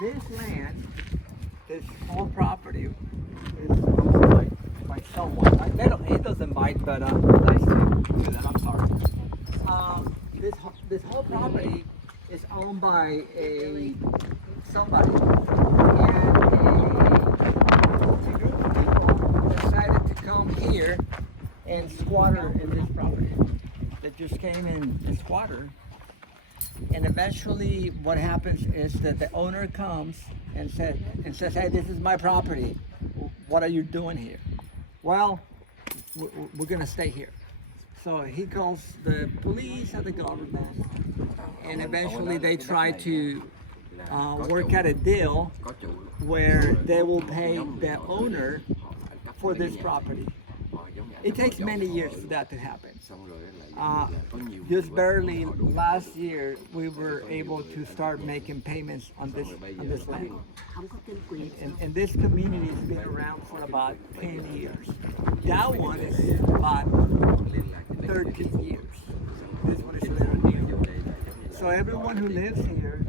this land, this whole property is owned by someone. It doesn't bite, but nice to do that. I'm sorry. This whole property is owned by somebody, and a group of people decided to come here and squatter in this property. They just came in and squatter. And eventually what happens is that the owner comes and says, hey, this is my property. What are you doing here? Well, we're gonna stay here. So he calls the police and the government, and eventually they try to work out a deal where they will pay the owner for this property. It takes many years for that to happen. Just barely last year, we were able to start making payments on this land. And this community has been around for about 10 years. That one is about 13 years. This one is a little new. So everyone who lives here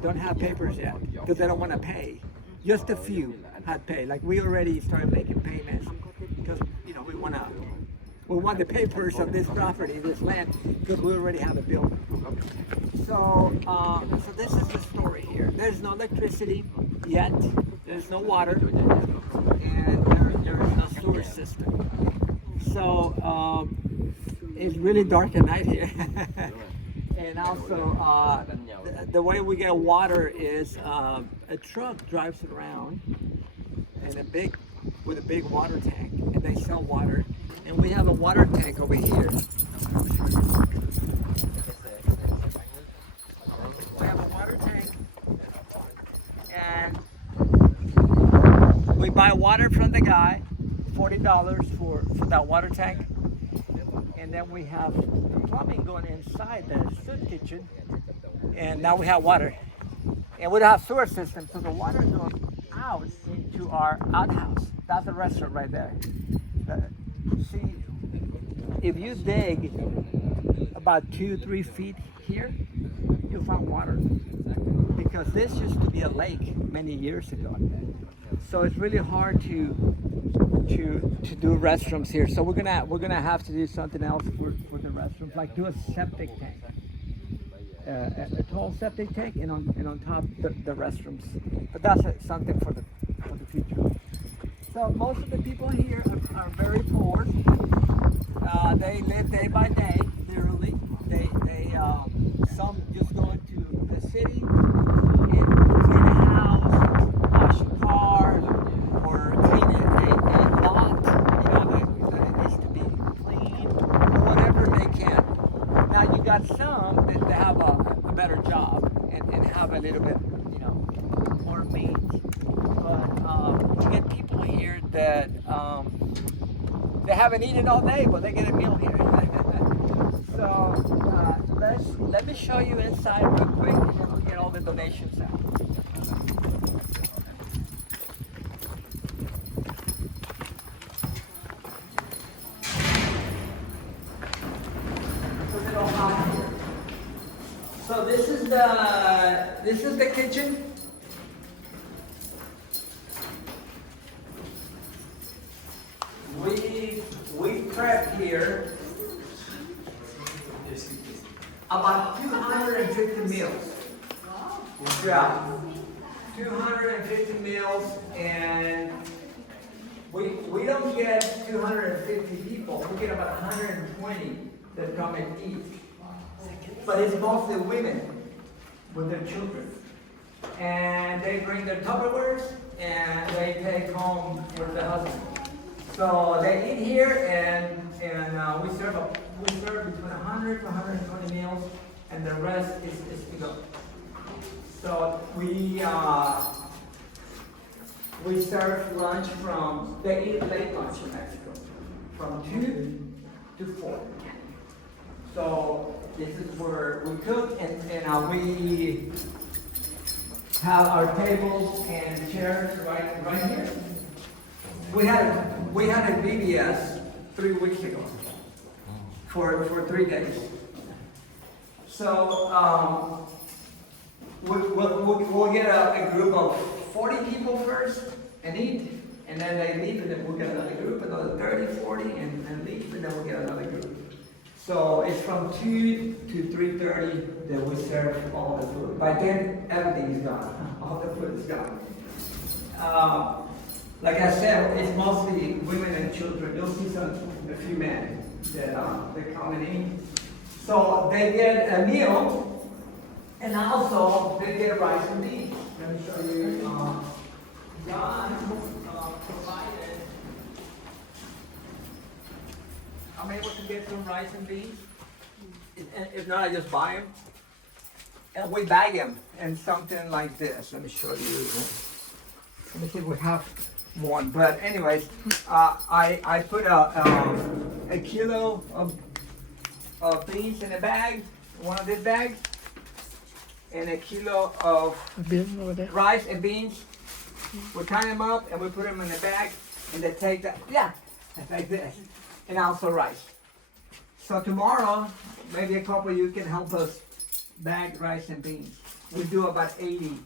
don't have papers yet because they don't want to pay. Just a few had paid. Like we already started making payments because we want the papers of this property, this land, because we already have a building. So this is the story here. There's no electricity yet. There's no water, and there is no sewer system. So it's really dark at night here. And also, the way we get water is a truck drives around and with a big water tank, and they sell water. And we have a water tank over here. We have a water tank, and we buy water from the guy, $40 for that water tank. And then we have plumbing going inside the soup kitchen, and now we have water. And we don't have sewer system, so the water goes out into our outhouse. That's the restaurant right there. See, if you dig about 2-3 feet here, you'll find water, because this used to be a lake many years ago. So it's really hard to do restrooms here. So we're gonna have to do something else for the restrooms, like do a septic tank, a tall septic tank, and on top the restrooms. But that's something for the future. So most of the people here are very poor. They live day by day, literally. They some just go into the city and clean a house, wash a car, or clean a lot, that it needs to be cleaned, whatever they can. Now you got some that have a better job and have a little bit, more means. But you get people here that they haven't eaten all day, but they get a meal here. So let me show you inside real quick, and then we'll get all the donations out. It's a little hot here. So this is the kitchen. We prep here about 250 meals. Yeah, 250 meals, and we don't get 250 people. We get about 120 that come and eat. But it's mostly women with their children, and they bring their Tupperwares and they take home with the husband. So they eat here, and we serve between 100 to 120 meals, and the rest is to go. So we serve lunch they eat late lunch in Mexico, from 2 to 4. So this is where we cook, and we have our tables and chairs right here. We had a VBS 3 weeks ago for 3 days. So we'll get a group of 40 people first and eat, and then they leave, and then we'll get another group, another 30, 40, and leave, and then we'll get another group. So it's from 2 to 3:30 that we serve all the food. By then, everything is gone. All the food is gone. Like I said, it's mostly women and children. You'll see a few men that they come and eat. So they get a meal, and also they get rice and beans. Let me show you. John provided. I'm able to get some rice and beans. If not, I just buy them. And we bag them in something like this. Let me show you. Let me see if we have one. But anyways, I put a kilo of beans in a bag, one of these bags, and a kilo of rice and beans. We tie them up and we put them in the bag, and they take that, like this, and also rice. So tomorrow, maybe a couple of you can help us bag rice and beans. We do about 80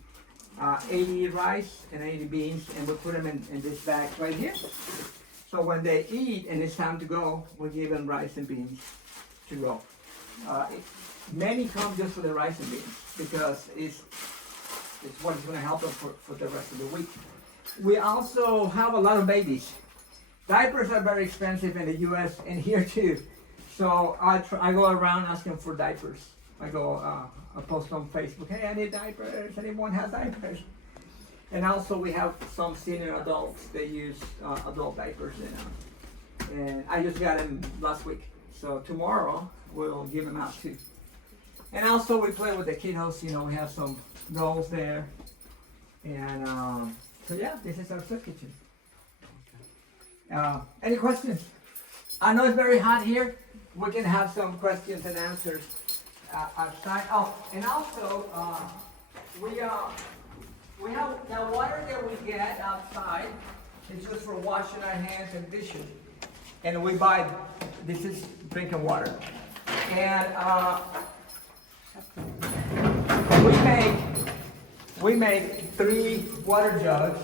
rice and 80 beans, and we put them in this bag right here. So when they eat and it's time to go, we give them rice and beans to go. Many come just for the rice and beans because it's what's going to help them for the rest of the week. We also have a lot of babies. Diapers are very expensive in the U.S. and here too. So I go around asking for diapers. I post on Facebook, hey, I need diapers. Anyone has diapers? And also we have some senior adults. They use adult diapers, and I just got them last week. So tomorrow we'll give them out too. And also we play with the kiddos. We have some dolls there. And so yeah, this is our soup kitchen. Any questions? I know it's very hot here. We can have some questions and answers outside. Oh, and also we have the water that we get outside. It's just for washing our hands and dishes. And we buy, this is drinking water. And we make 3 water jugs.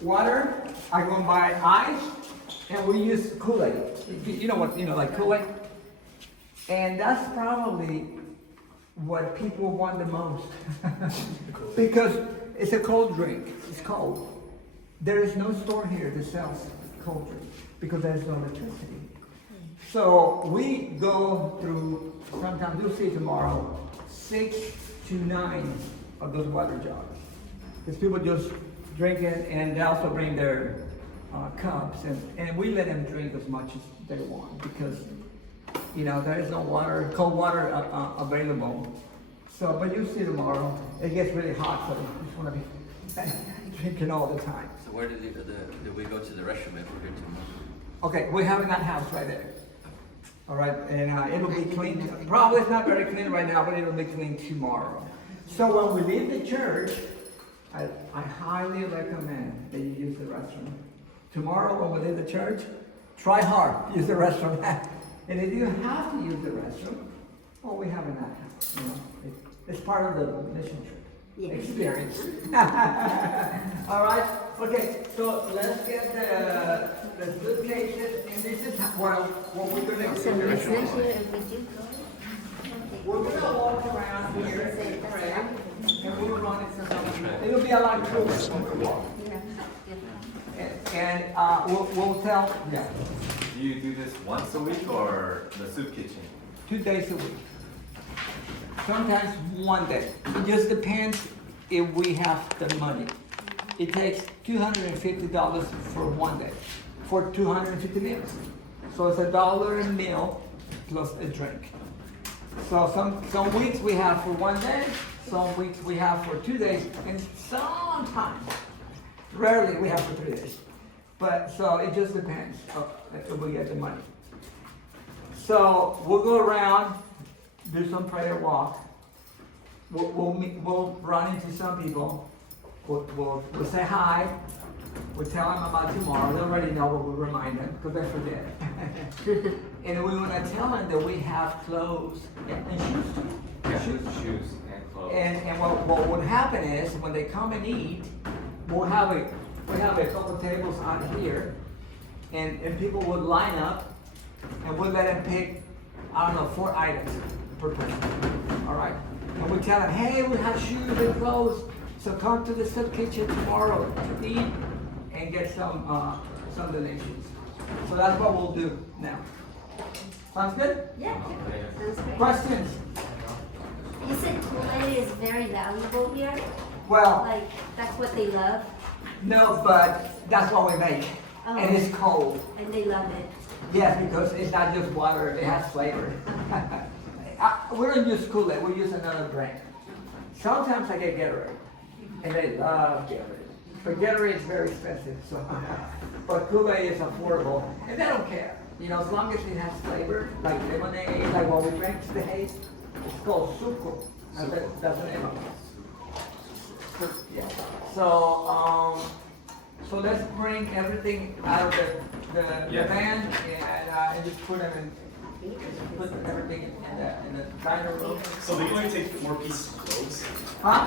Water, I go and buy ice, and we use Kool-Aid. Like Kool-Aid. And that's probably what people want the most. Because it's a cold drink. It's cold. There is no store here that sells cold drink because there's no electricity. So we go through, sometimes you'll see tomorrow, 6 to 9 of those water jars. Because people just drink it, and they also bring their cups, and we let them drink as much as they want because there is no water, cold water available. So, but you see tomorrow, it gets really hot, so you just want to be drinking all the time. So where did we go to the restroom if we're here tomorrow? Okay, we have in that house right there. All right, and it'll be clean. Probably it's not very clean right now, but it'll be clean tomorrow. So when we leave the church, I highly recommend that you use the restroom. Tomorrow when we leave the church, try hard, use the restroom. And if you have to use the restroom, well, we have in that house. It's part of the mission trip experience. All right, okay, so let's get the suitcases, and this is what we're going to do. We're going to walk around here and pray, and we'll run into something. It'll be a lot cooler when we walk. And we'll tell, yeah. Do you do this once a week or the soup kitchen? 2 days a week. Sometimes 1 day. It just depends if we have the money. It takes $250 for 1 day, for 250 meals. So it's $1 a meal plus a drink. So some weeks we have for 1 day, some weeks we have for 2 days, and sometimes, rarely we have for 3 days. But so it just depends if we get the money. So we'll go around, do some prayer walk. We'll run into some people. We'll say hi. We'll tell them about tomorrow. They already know, but we'll remind them because they forget. And we want to tell them that we have clothes and shoes too. shoes. Shoes and clothes. And what would happen is when they come and eat, we have a couple tables on here, and people would line up, and we'd let them pick, I don't know, 4 items per person. All right, and we tell them, hey, we have shoes and clothes, so come to the soup kitchen tomorrow to eat and get some donations. So that's what we'll do now. Sounds good? Yeah, sounds great. Questions? You said Kool-Aid is very valuable here? Well, Like, that's what they love, no, but that's what we make, and it's cold. and they love it. Yes, because it's not just water, it has flavor. We don't use Kool-Aid, we use another brand. Sometimes I get Gatorade, and they love Gatorade. But Gatorade is very expensive, so. But Kool-Aid is affordable, and they don't care. You know, as long as it has flavor, like lemonade, like what we drank today, it's called Suco. That's the name of it. Yeah. So let's bring everything out of the Yeah. van and just put them in, put everything in the dining room. So they only take 4 pieces of clothes? Huh?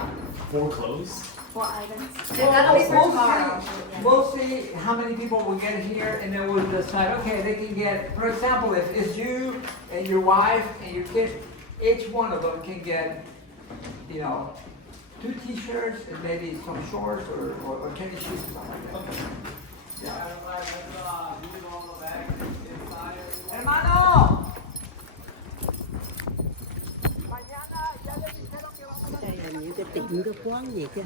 4 clothes? 4 items. That'll be for tomorrow. We'll see how many people we get here, and then we'll decide, okay, they can get, for example, if it's you and your wife and your kids, each one of them can get, you know, 2 t-shirts and maybe some shorts or tennis shoes, something like that. Yeah. Hermano! Đây là những cái tiệm cái quán gì chứ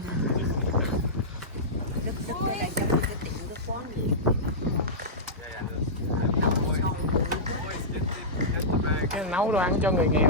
rất đây cho những cái tiệm cái quán gì cái nấu đồ ăn cho người nghèo.